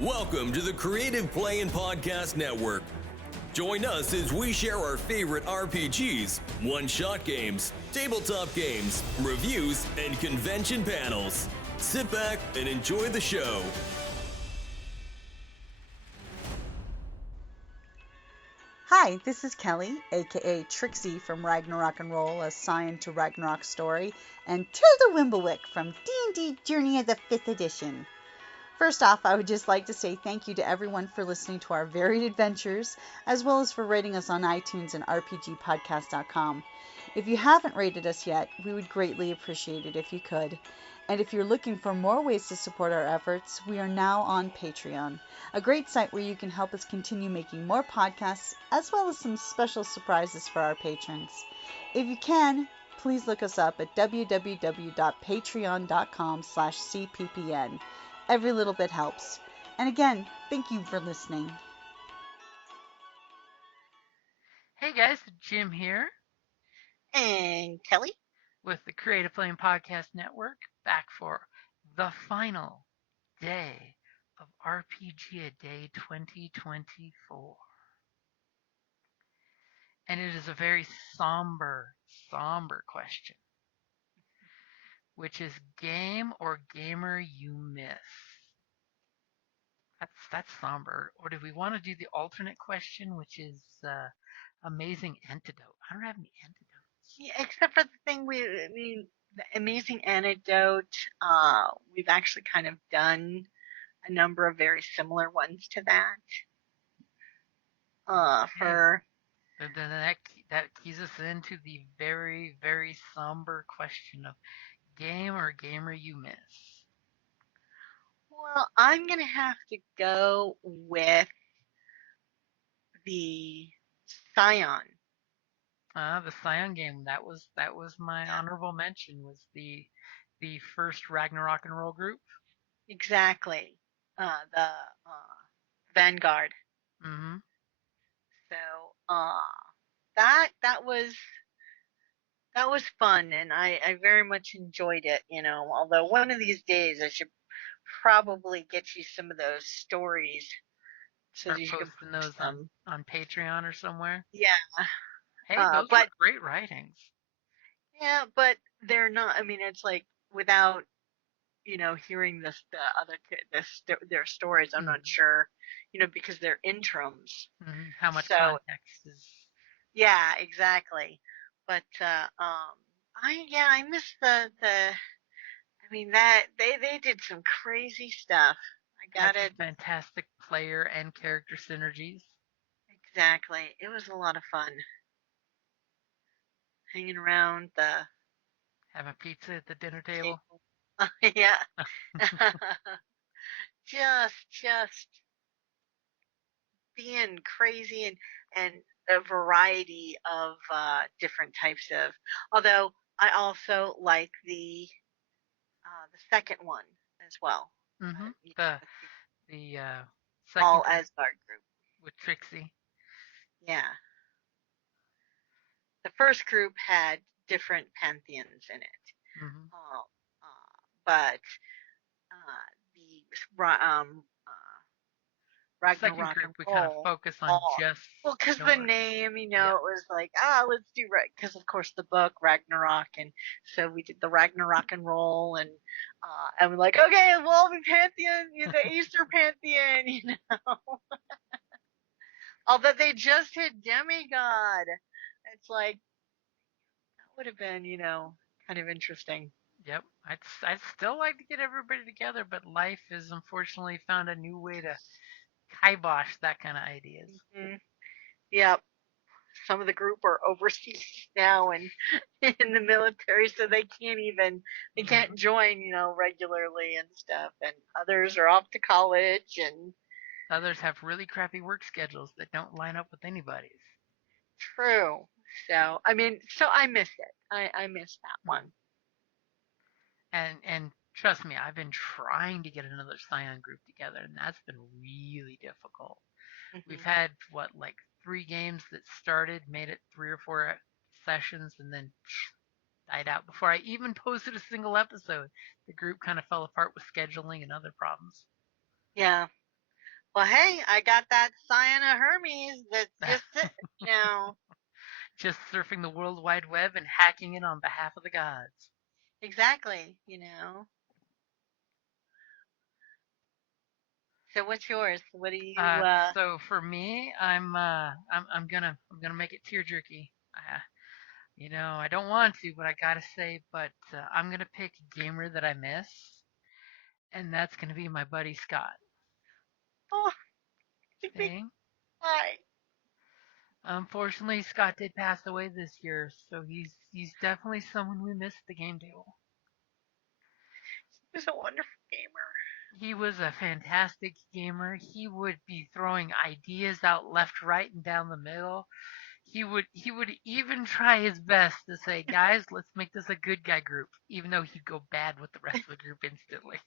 Welcome to the Creative Play and Podcast Network. Join us as we share our favorite RPGs, one-shot games, tabletop games, reviews, and convention panels. Sit back and enjoy the show. Hi, this is Kelly, aka Trixie from Ragnarok and Roll, assigned to Ragnarok Story, and Tilda Wimblewick from D&D Journey of the 5th Edition. First off, I would just like to say thank you to everyone for listening to our varied adventures, as well as for rating us on iTunes and RPGpodcast.com. If you haven't rated us yet, we would greatly appreciate it if you could. And if you're looking for more ways to support our efforts, we are now on Patreon, a great site where you can help us continue making more podcasts, as well as some special surprises for our patrons. If you can, please look us up at www.patreon.com/cppn. Every little bit helps. And again, thank you for listening. Hey guys, Jim here And Kelly? with the Creative Play and Podcast Network, back for the final day of RPGaDAY 2024. And it is a very somber question, which is game or gamer you miss. That's somber. Or do we want to do the alternate question, which is amazing antidote? I don't have any antidotes. Yeah, except for the thing the amazing anecdote, we've actually kind of done a number of very similar ones to that. Then that keys us into the very, very somber question of game or gamer you miss. Well, I'm gonna have to go with the Scion. The Scion game, that was my honorable mention, was the first Ragnarok and Roll group. Exactly. The Vanguard. Mm-hmm. So that was fun, and I very much enjoyed it, although one of these days I should probably get you some of those stories so Start that you can posting those post them. on Patreon or somewhere. Yeah. Hey, those are great writings. Yeah, but they're not. I mean, it's like without hearing their stories, I'm not sure, because they're interims. Mm-hmm. How much context is? Yeah, exactly. But I miss the. I mean that they did some crazy stuff. I got it. Fantastic player and character synergies. Exactly. It was a lot of fun. Hanging around having pizza at the dinner table. Yeah. just being crazy and a variety of different types of. Although I also like the second one as well. Mm-hmm. The second all Asgard group with Trixie. Yeah. The first group had different pantheons in it. Mm-hmm. But the Ragnarok group, we kind of focus on just. Well, because the name, it was like, let's do because of course the book Ragnarok, and so we did the Ragnarok and Roll, and we're like, okay, we'll all be pantheon, the Easter pantheon, Although they just hit demigod, it's like that would have been, kind of interesting. Yep, I'd still like to get everybody together, but life has unfortunately found a new way to kibosh that kind of ideas. Mm-hmm. Yep. Some of the group are overseas now and in the military, so they can't join, regularly and stuff. And others are off to college, and others have really crappy work schedules that don't line up with anybody's. True. So I miss it. I miss that one. And trust me, I've been trying to get another Scion group together, and that's been really difficult. Mm-hmm. We've had, 3 games that started, made it 3 or 4 sessions, and then died out before I even posted a single episode. The group kind of fell apart with scheduling and other problems. Yeah. Well, hey, I got that Scion of Hermes that's just sitting, Just surfing the World Wide Web and hacking it on behalf of the gods. Exactly, So what's yours? What do you, So for me, I'm gonna make it tear jerky. I don't want to, but I gotta say, I'm gonna pick a gamer that I miss, and that's gonna be my buddy Scott. oh, make me Thing. cry. Unfortunately, Scott did pass away this year, so he's definitely someone we miss at the game table. He was a wonderful gamer. He was a fantastic gamer. He would be throwing ideas out left, right, and down the middle. He would even try his best to say, "Guys, let's make this a good guy group," even though he'd go bad with the rest of the group instantly.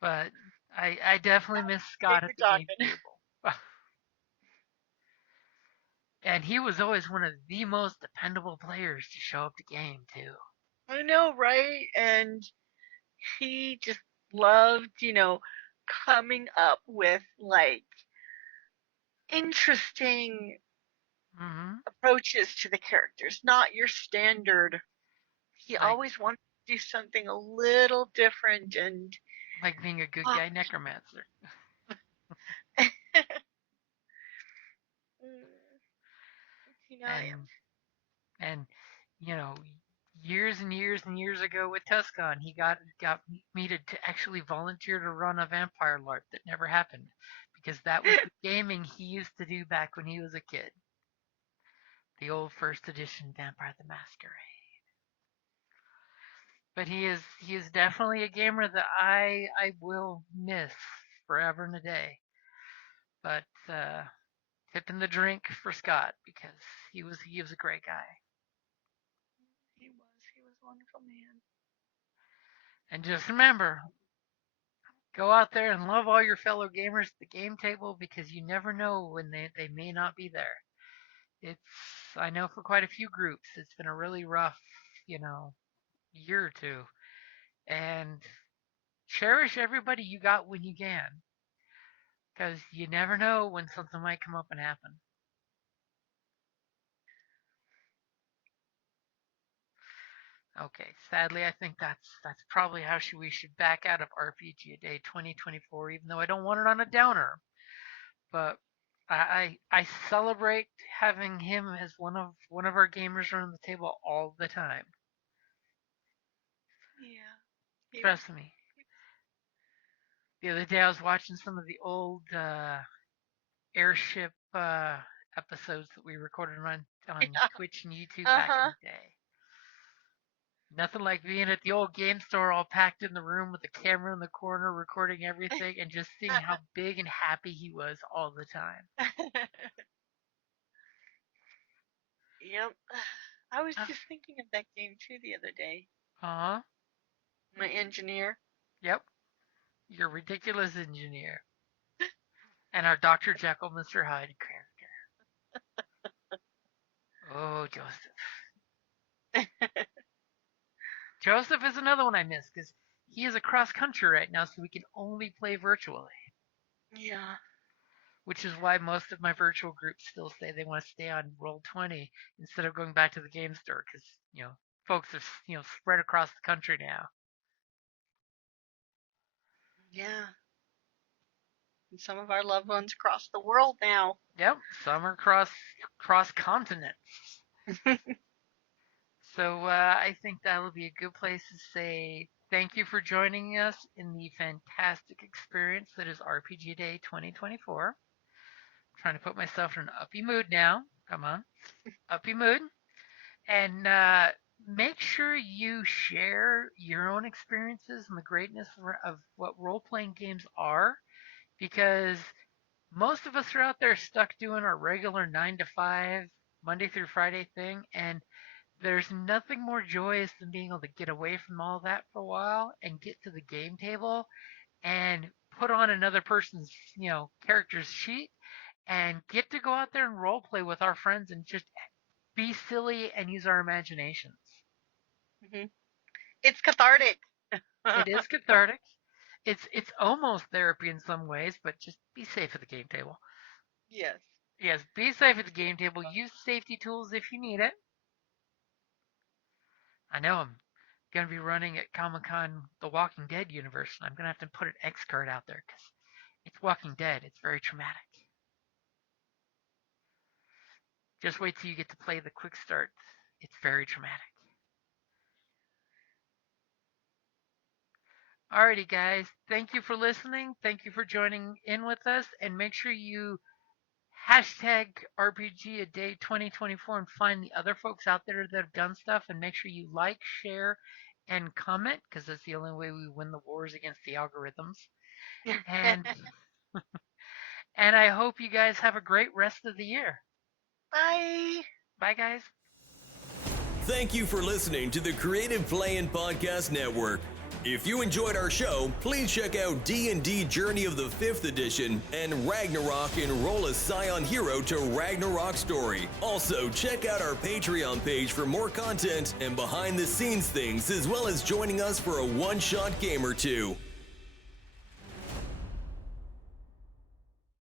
But I definitely miss Scott at Paper the game talking. table. And he was always one of the most dependable players to show up to game too. I know, right? And he just loved, coming up with like interesting Hmm. approaches to the characters, not your standard. He Like always wanted to do something a little different and like being a good guy necromancer. yeah. And and you know, years and years and years ago with Tuscon, he got me to actually volunteer to run a vampire LARP that never happened because that was the gaming he used to do back when he was a kid. The old first edition Vampire the Masquerade. But he is definitely a gamer that I will miss forever and a day. But tipping the drink for Scott because he was a great guy. He was a wonderful man. And just remember, go out there and love all your fellow gamers at the game table because you never know when they may not be there. It's I know for quite a few groups it's been a really rough, you know, year or two. And cherish everybody you got when you can because you never know when something might come up and happen. Okay, sadly, I think that's probably how we should back out of RPG Day 2024. Even though I don't want it on a downer, but I celebrate having him as one of our gamers around the table all the time. Yeah. Trust me. The other day I was watching some of the old airship episodes that we recorded on Twitch and YouTube Uh back in huh. the day. Nothing like being at the old game store all packed in the room with the camera in the corner recording everything and just seeing how big and happy he was all the time. Yep. I was Uh just thinking of that game too the other day. huh. My engineer. Yep. You're a ridiculous engineer. And our Dr. Jekyll, Mr. Hyde character. Oh, Joseph. Joseph is another one I miss because he is across country right now, so we can only play virtually. Yeah. Which is why most of my virtual groups still say they want to stay on Roll20 instead of going back to the game store because folks are spread across the country now. Yeah. And some of our loved ones across the world now. Yep, some are cross continents. So I think that'll be a good place to say thank you for joining us in the fantastic experience that is RPG Day 2024. I'm trying to put myself in an uppy mood now. Come on, uppy mood. And make sure you share your own experiences and the greatness of what role playing games are because most of us are out there stuck doing our regular 9 to 5, Monday through Friday thing. And there's nothing more joyous than being able to get away from all that for a while and get to the game table and put on another person's, character's sheet and get to go out there and role play with our friends and just be silly and use our imaginations. Hmm. It's cathartic. It is cathartic. It's almost therapy in some ways, but just be safe at the game table. Yes. Yes, be safe at the game table. Use safety tools if you need it. I know I'm gonna be running at Comic Con the Walking Dead universe, and I'm gonna have to put an X card out there because it's Walking Dead. It's very traumatic. Just wait till you get to play the quick start. It's very traumatic. Alrighty, guys. Thank you for listening. Thank you for joining in with us. And make sure you hashtag RPGaDAY2024 and find the other folks out there that have done stuff. And make sure you like, share, and comment because that's the only way we win the wars against the algorithms. And and I hope you guys have a great rest of the year. Bye. Bye, guys. Thank you for listening to the Creative Play Podcast Network. If you enjoyed our show, please check out D&D Journey of the 5th Edition and Ragnarok Enroll a Scion Hero to Ragnarok Story. Also, check out our Patreon page for more content and behind-the-scenes things, as well as joining us for a one-shot game or two.